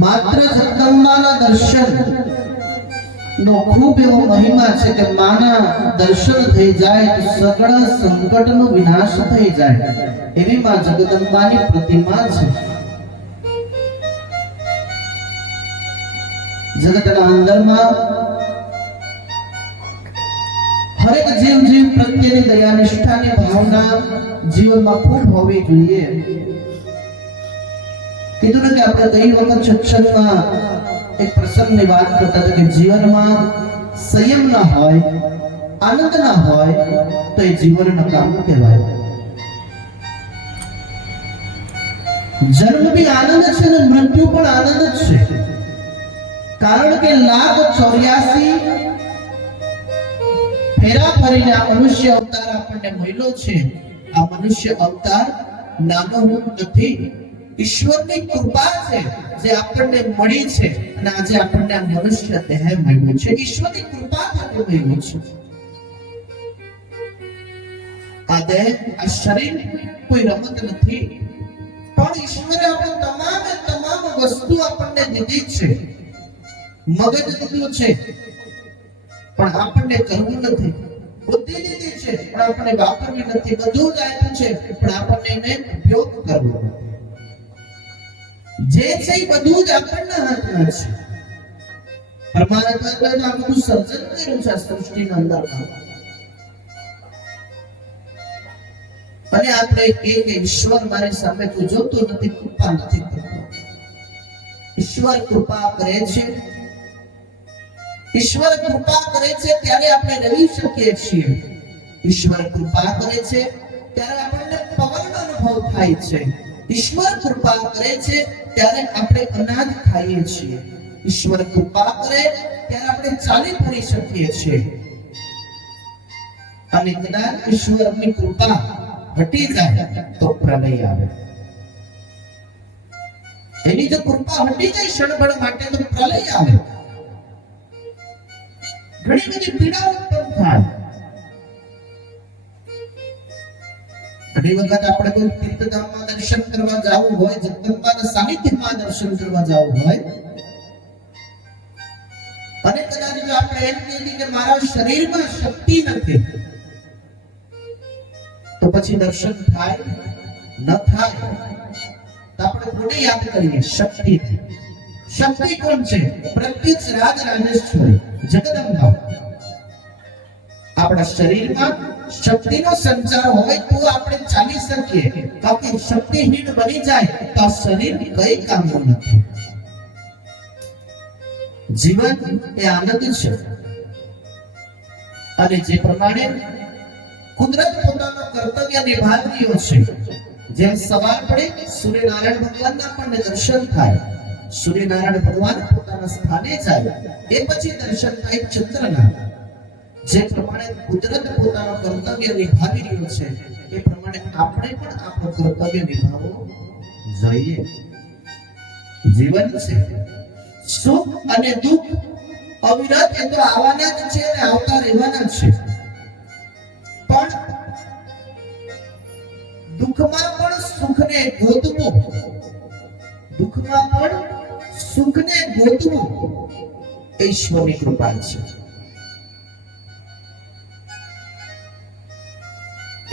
માત્ર જગદંબાના દર્શન નો ખૂબ એવો મહિમા છે કે માના દર્શન થઈ જાય તો સગળ સંકટનો વિનાશ થઈ જાય. એવી માં જગદંબાની પ્રતિમા છે. જગતના અંદરમાં હરેક જીવ જીવ પ્રત્યેની દયા નિષ્ઠાની ભાવના જીવનમાં ખૂબ હોવી જોઈએ. કીધું કે આપણે ગઈ વખત સત્સંગમાં એક પ્રસંગની વાત કરતા હતા કે જીવનમાં સંયમ ના હોય, આનંદ ના હોય, તો એ જીવન નકામું કહેવાય. જન્મ બી આનંદ છે અને મૃત્યુ પણ આનંદ જ છે. કારણ કે લાખ ચોર્યાસી ફેરા ફરીને આ મનુષ્ય અવતાર આપણને મળ્યો છે. આ મનુષ્ય અવતાર નાનો નથી. ઈશ્વરની કૃપા છે જે આપણને મળી છે અને આજે આપણને આ મનુષ્ય દેહ મળ્યો છે. ઈશ્વરની કૃપા થકી મળ્યો છે. આ દેહ, આ શરીર કોઈ રમત નથી, પણ ઈશ્વરે આપણે તમામ તમામ વસ્તુ આપણને દીધી છે. મગજ દીધું છે, પણ આપણને કરવું નથી. બુદ્ધિ દીધી છે, પણ આપણને વાપરવી નથી. બધું જ આપ્યું છે, પણ આપણને એને ઉપયોગ કરવો નથી. જે છે બધું જ આપણના હાથમાં છે. પરમાત્મા તો આ બધું સર્જન કર્યું છે સૃષ્ટિના અંદરમાં અને આપણે કે કે ઈશ્વર મારી સામે કોઈ જોતો નથી, કૃપા નથી કરતો. ઈશ્વર કૃપા કરે છે. ઈશ્વર કૃપા કરે છે ત્યારે આપણે રહી શકીએ છીએ. ઈશ્વર કૃપા કરે છે ત્યારે આપણને પવનનો અનુભવ થાય છે. ઈશ્વર કૃપા કરે છે ત્યારે આપણે અનાજ ખાઈએ છીએ. ઈશ્વર કૃપા કરે ત્યારે આપણે ચાલી ફરી શકીએ છીએ. અને કદાચ ઈશ્વરની કૃપા હટી જાય તો પ્રલય આવે. એની જો કૃપા હટી જાય ક્ષણભર માટે તો પ્રલય આવે. ઘણી બધી પીડા ઉત્પન્ન થાય. ઘણી વખત આપણે કોઈ તીર્થધામમાં દર્શન કરવા જવું હોય જગદંબાના સાનિધ્યમાં દર્શન કરવા જવું હોય, અને કદાચ જો આપણે એમ કહીએ કે મારા શરીરમાં શક્તિ નથી, તો પછી દર્શન થાય, ન થાય, તો આપણે કોને યાદ કરીએ? શક્તિ. શક્તિ કોણ છે? પ્રત્યક્ષ રાજ રાજેશ્વરી જગદંબા. આપણા શરીરમાં શક્તિનો સંચાર હોય તો આપણે ચાલી શકીએ. બાકી શક્તિહીન બની જાય તો શરીર કઈ કામનું નથી. જીવન એ આનંદ છે. અને જે પ્રમાણે કુદરત પોતાનો કર્તવ્ય નિભાવી રહ્યો છે, જેમ સવાર પડે સૂર્યનારાયણ ભગવાનના પણ દર્શન થાય. સૂર્યનારાયણ ભગવાન પોતાના સ્થાને જાય. એ પછી દર્શન થાય ચંદ્રના. જે પ્રમાણે કુદરત પોતાનું કર્તવ્ય નિભાવી રહ્યો છે, એ પ્રમાણે આપણે પણ આપણું કર્તવ્ય નિભાવવું જોઈએ. જીવન છે, સુખ અને દુઃખ અવિરત એ તો આવવાના જ છે અને આવતા રહેવાના છે. પણ દુઃખમાં પણ સુખને ગોતવું. દુઃખમાં પણ સુખને ગોતવું ઈશ્વરની કૃપા છે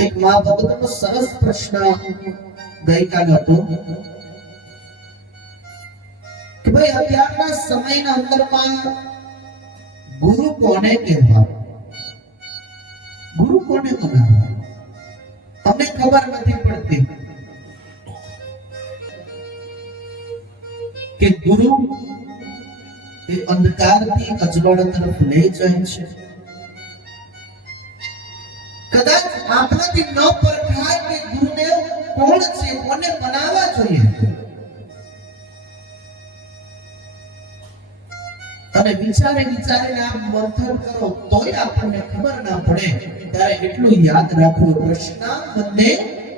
એક મા ભગતનો સરસ પ્રશ્ન ગઈકાલે હતો કે ભાઈ અત્યારના સમયના અંદરમાં ગુરુ કોને કહેવા? ગુરુ કોને મનાવવા તમને ખબર નથી પડતી કે ગુરુ એ અંધકારથી અજવાળ તરફ લઈ જાય છે. આપણાથી ન પરખાય કે ગુરુદેવ કોણ છે, કોને બનાવવા જોઈએ? અને વિચારે વિચારીને આ મંથન કરો, તોય આપણને ખબર ના પડે. ત્યારે એટલું યાદ રાખવું કૃષ્ણ વંદે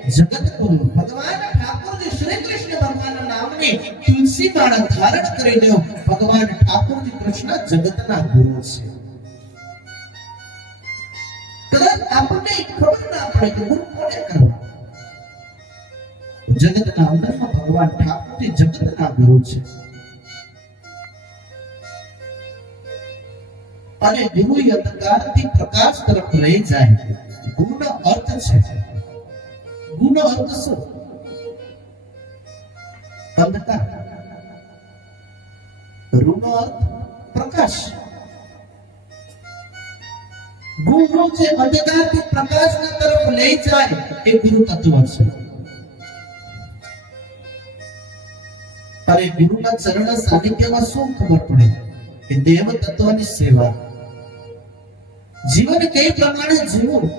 જગત ગુરુ ભગવાન ઠાકોરજી શ્રી કૃષ્ણ ભગવાનના નામની તુલસી માળા ધારણ કરી દો. ભગવાન ઠાકોરજી કૃષ્ણ જગતના ગુરુ છે. કદાચ આપણને જગતના અંદરમાં ભગવાન ઠાકોર જગતના ગુરુ છે. અને દિવ્ય અંધકારથી પ્રકાશ તરફ લઈ જાય. ગુણ અર્થ છે. ગુણ અર્થ શું? અંધકાર. ઋણ અર્થ પ્રકાશ. ગુરુ જે અંધકારથી પ્રકાશના તરફ લઈ જાય એ ગુરુ તત્વ છે. અરે ગુરુના ચરણ સાનિધ્યમાં શું ખબર પડે? કે દેવ તત્વની સેવા. જીવન કઈ પ્રમાણે જીવું.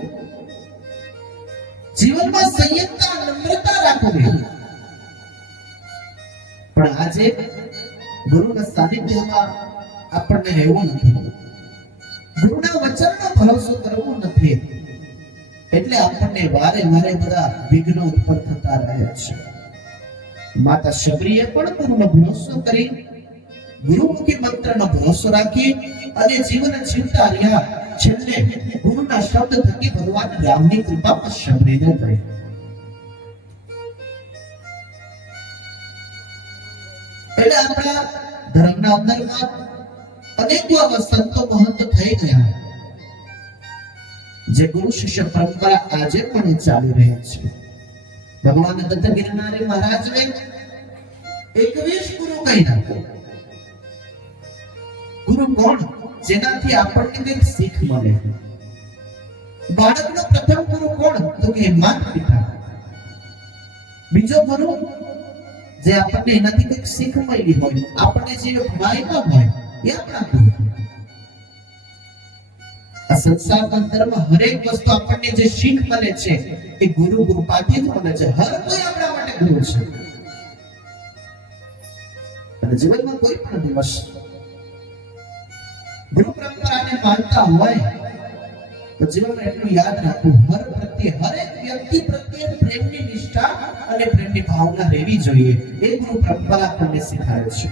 જીવનમાં સંયમતા, નમ્રતા રાખવી. પણ આજે ગુરુના સાનિધ્યમાં આપણને રહેવું નથી. ગુરુના વચનનો ભરોસો કરવો નથી. એટલે આપણને વારે વારે બધા વિઘ્નો ઉત્પન્ન થતા રહે છે. માતા શબરીએ પણ ગુરુનો ભરોસો કરી, ગુરુમુખી મંત્રનો ભરોસો રાખી અને જીવન જીવતા રહ્યા. છેલ્લે ગુરુના શબ્દ થકી ભગવાન રામની કૃપામાં શબરીને થઈ એટલે આપણા ધર્મના અંદરમાં અનેકો આવા સંતો મહંત થઈ ગયા. જે ગુરુ શિષ્ય પરંપરા આજે પણ ચાલી રહી છે. ભગવાન દત્ત ગિરનારે મહારાજને એકવીસ ગુરુ કહ્યા ગુરુ કોણ? જેનાથી આપણને કંઈક શીખ મળે. બાળકનો પ્રથમ ગુરુ કોણ? તો કે માતા પિતા બીજો ગુરુ, જે આપણને એનાથી કંઈક શીખ મળી હોય, આપણને જે ભણાવ્યા હોય એ આપણા હરેક વસ્તુ આપણને જે શીખ મળે છે, એ ગુરુ કૃપાથી જ મળે છે. હર કોઈ આપણા માટે ગુરુ છે. અને જીવનમાં કોઈ પણ દિવસ ગુરુ પરંપરાને માનતા હોય, તો જીવનમાં એટલું યાદ રાખવું. હર પ્રત્યે, હરેક વ્યક્તિ પ્રત્યે પ્રેમની નિષ્ઠા અને પ્રેમની ભાવના રહેવી જોઈએ. એ ગુરુ પરંપરા આપણને શીખવાડે છે.